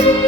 thank you